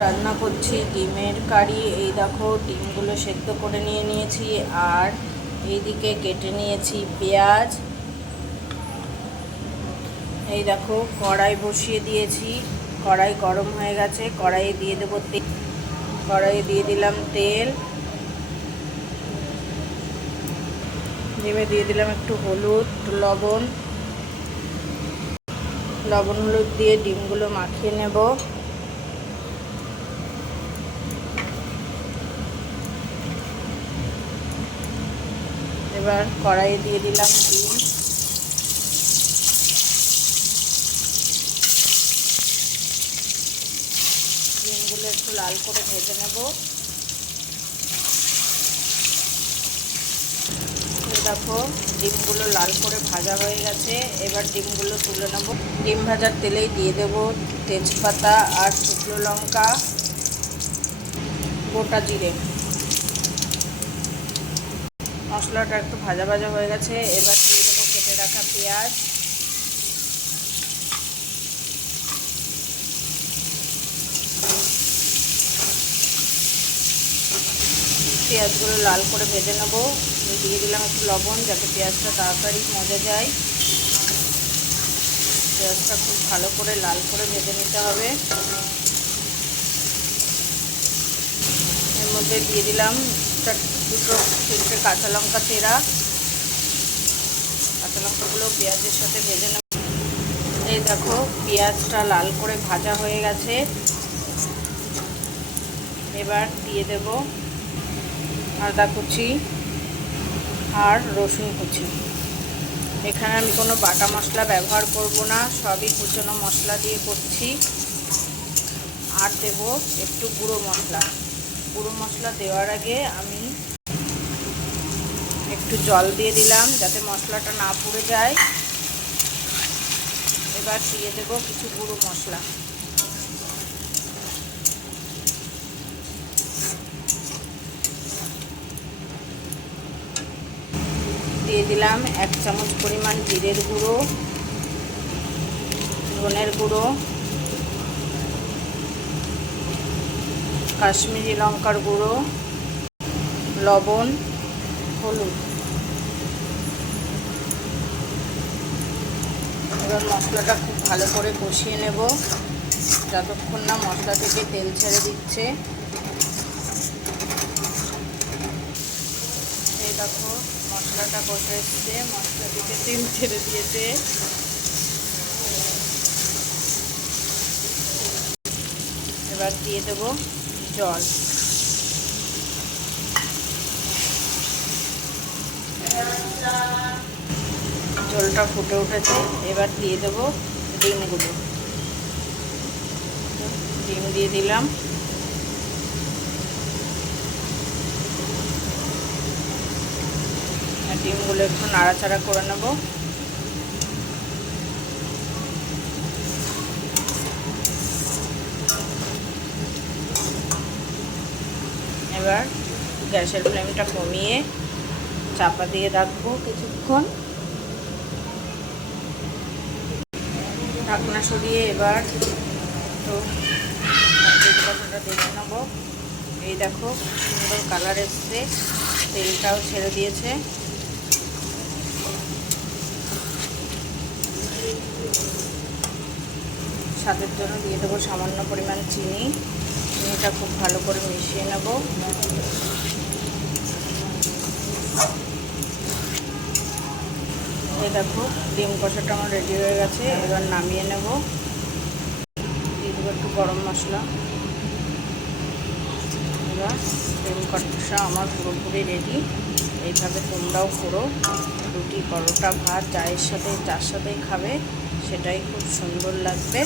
রান্না করছি ডিমের কারি। এই দেখো ডিমগুলো সেদ্ধ করে নিয়েছি, আর এইদিকে কেটে নিয়েছি পেঁয়াজ। এই দেখো কড়াই বসিয়ে দিয়েছি, কড়াই গরম হয়ে গেছে, কড়াইয়ে দিয়ে দেবো তেল। কড়াইয়ে দিয়ে দিলাম তেল, ডিমে দিয়ে দিলাম একটু হলুদ, লবণ হলুদ দিয়ে ডিমগুলো মাখিয়ে নেব। এবার কড়াইয়ে দিয়ে দিলাম ডিম, ডিমগুলো একটু লাল করে ভেজে নেব। দেখো ডিমগুলো লাল করে ভাজা হয়ে গেছে, এবার ডিমগুলো তুলে নেব। ডিম ভাজার তেলেই দিয়ে দেব তেজপাতা আর শুকনো লঙ্কা, গোটা জিরে। মশলাটা একটু ভাজা ভাজা হয়ে গেছে, এবার দিয়ে দেবো কেটে রাখা পেঁয়াজ। পেঁয়াজগুলো লাল করে ভেজে নেব। দিয়ে দিলাম একটু লবণ, যাতে পেঁয়াজটা তাড়াতাড়ি মজে যায়। পেঁয়াজটা খুব ভালো করে লাল করে ভেজে নিতে হবে। এর মধ্যে দিয়ে দিলাম দুটো তিনটে কাঁচা লঙ্কা চেরা। কাঁচা লঙ্কাগুলো পেঁয়াজের সাথে ভেজে নেব। এই দেখো পেঁয়াজটা লাল করে ভাজা হয়ে গেছে, এবার দিয়ে দেব আদা কুচি আর রসুন কুচি। এখানে আমি কোনো বাটা মশলা ব্যবহার করব না, সবই কুচনো মশলা দিয়ে করছি। আর দেব একটু গুঁড়ো মশলা। গুঁড়ো মশলা দেওয়ার আগে আমি একটু জল দিয়ে দিলাম, যাতে মশলাটা না পুড়ে যায়। এবার দিয়ে দেব কিছু গুঁড়ো মশলা। দিয়ে দিলাম 1 চামচ পরিমাণ জিরের গুঁড়ো, ধনের গুঁড়ো, কাশ্মীরি লঙ্কার গুঁড়ো, লবণ, হলুদ। এবার মশলাটা খুব ভালো করে কষিয়ে নেব, যতক্ষণ না মশলা থেকে তেল ছেড়ে দিচ্ছে। এই দেখো মশলাটা কষে এসছে, মশলা থেকে তেল ছেড়ে দিয়েছে। এবার দিয়ে দেব জল। জলটা ফুটে উঠেছে, এবার দিয়ে দেব ডিমগুলো। ডিম দিয়ে দিলাম। ডিমগুলো একটু নাড়াচাড়া করে নেব। এবার গ্যাসের ফ্লেমটা কমিয়ে চাপা দিয়ে রাখবো কিছুক্ষণ। ঢাকনা সরিয়ে এবার একটু তেজপাতাটা দেখে নেব। এই দেখো সুন্দর কালার এসছে, তেলটাও ছেড়ে দিয়েছে। স্বাদের জন্য দিয়ে দেবো সামান্য পরিমাণ চিনি। চিনিটা খুব ভালো করে মিশিয়ে নেব। এই দেখো ডিম কষাটা আমার রেডি হয়ে গেছে, এবার নামিয়ে নেব। দিয়ে দেবো একটু গরম মশলা। এবার ডিম কষা আমার পুরোপুরি রেডি। এইভাবে তোমরাও করো। রুটি, পরোটা, ভাত, চায়ের সাথে যার সাথেই খাবে সেটাই খুব সুন্দর লাগবে।